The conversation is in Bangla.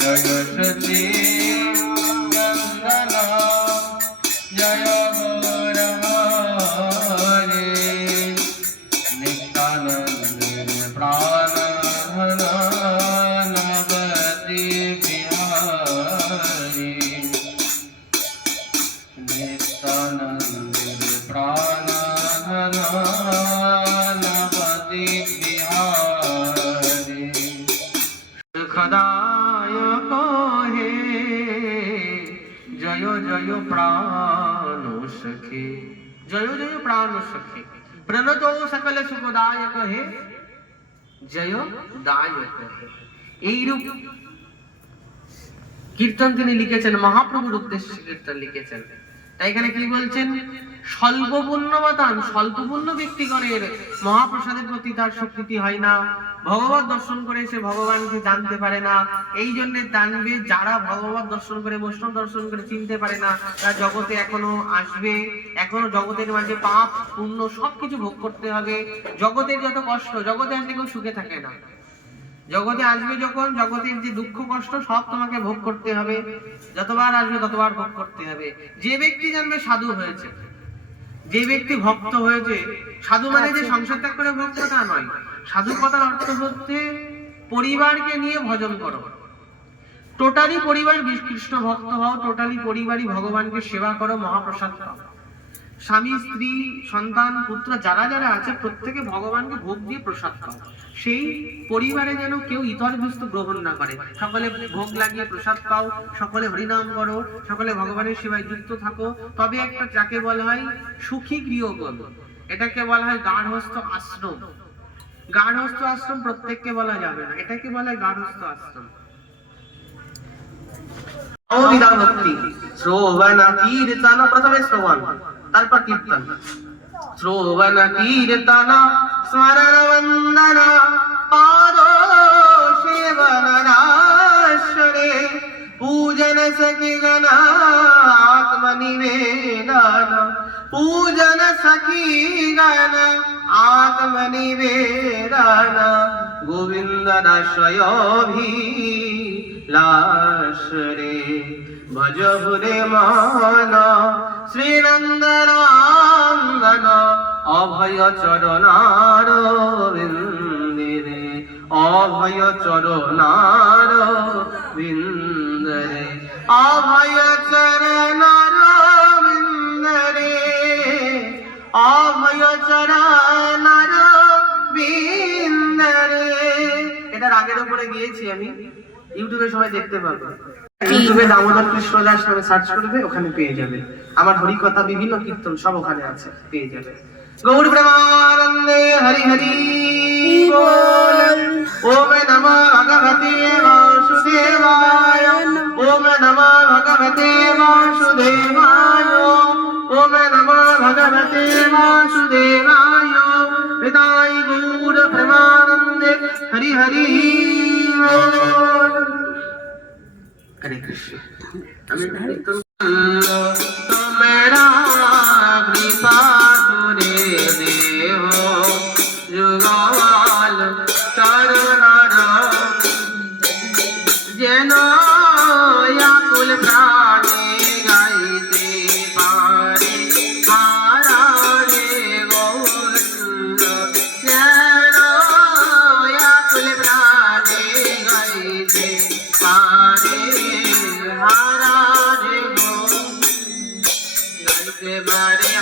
জয় সচি নন্দন জয় গৌর হরে নিত্যানন্দ প্রাণ নবদ্বীপ বিহারী নিত্যানন্দ প্রাণ নবদ্বীপ বিহারী সুখদায়ক হে জয় জয় প্রাণ সখী জয় জয় প্রাণ সখী প্রণত সকল সুখদায়ক হে জয় দায়ক হে। এইরূপ কীর্তন তিনি লিখেছেন, মহাপ্রভুর উদ্দেশ্যে কীর্তন লিখেছেন। তাই এখানে কি বলছেন? স্বল্প পুণ্যবাদান, স্বল্প পুণ্য ব্যক্তিগণের মহাপ্রসাদের প্রতি তার স্বীকৃতি হয় না, ভগবত দর্শন করে সে ভগবানকে জানতে পারে না। এই জন্য জানবে যারা ভগবত দর্শন করে, বৈষ্ণব দর্শন করে চিনতে পারে না, তারা জগতে এখনো আসবে, এখনো জগতের মাঝে পাপ পুণ্য সবকিছু ভোগ করতে হবে। জগতের যত কষ্ট, জগতে আসলে কেউ সুখে থাকে না। জগতে আসবে যখন, জগতের যে দুঃখ কষ্ট সব তোমাকে ভোগ করতে হবে, যতবার আসবে ততবার ভোগ করতে হবে। যে ব্যক্তি জানবে সাধু হয়েছে, যে ব্যক্তি ভক্ত হয়েছে, সাধু মানে যে সংসার ত্যাগ করে ভক্ত তা নয়। সাধু কথার অর্থ হচ্ছে পরিবারকে নিয়ে ভজন করো, টোটালি পরিবার কৃষ্ণ ভক্ত হও, টোটালি পরিবারই ভগবানকে সেবা করো, মহাপ্রসাদ পাও। স্বামী স্ত্রী সন্তান পুত্র যারা যারা আছে প্রত্যেকে ভগবানকে ভোগ দিয়ে প্রসাদ পাও। সেই পরিবারে যেন কেউ ইতর বস্তু গ্রহণ না করে, সকলে ভোগ লাগিয়ে প্রসাদ পাও, সকলে হরিনাম করো, সকলে ভগবানের সেবায় যুক্ত থাকো। তবে একটা যাকে বলা হয় সুখী গৃহকোণ, এটাকে বলা হয় গার্হস্থ আশ্রম। গার্হস্থ আশ্রম প্রত্যেককে বলা যাবে না, এটাকে বলা হয় গার্হস্থ আশ্রম। ভক্তি শ্রবণ কীর্তন, প্রথমে শ্রবণ তারপর কীর্তন। শ্রবণ কীর্তন স্মরণ বন্দন পাদ সেবন রাশরে পূজন সখী গণ আত্মনিবেদন, পূজন সখী গণ আত্মনিবেদন, গোবিন্দ দাসয়োভিলাষরে ভজ হুরে মান শ্রীনন্দনন্দন অভয় চরণার বিন্দরে, অভয় চরণার বিন্দরে, অভয় চরণার বিন্দরে, অভয় চরণার বিন্দরে। এটার আগের উপরে গিয়েছি আমি, ইউটিউবে সবাই দেখতে পাবে। ইউটিউবে দামোদর কৃষ্ণ দাস নামে সার্চ করবে, ওখানে পেয়ে যাবে। আমার হরিকথা বিভিন্ন কীর্তন সব ওখানে আছে, পেয়ে যাবে। গৌর প্রেমানন্দে হরি হরি বল। ওম নমঃ ভগবতে বাসুদেবায়, ওম নমঃ ভগবতে বাসুদেবায়, ওম নমঃ ভগবতে বাসুদেবায়। হৃদয় গৌর প্রেমানন্দে হরি হরি বল। হরে কৃষ্ণ। আমি তোমরা কৃপা করে দেহ যুগল চরণার, যেন আকুল প্রাণে গাইতে পারে হারারে গোবিন্দ, যেন আকুল প্রাণে গাইতে পারে হারারে গোবিন্দ, গাইতে পারে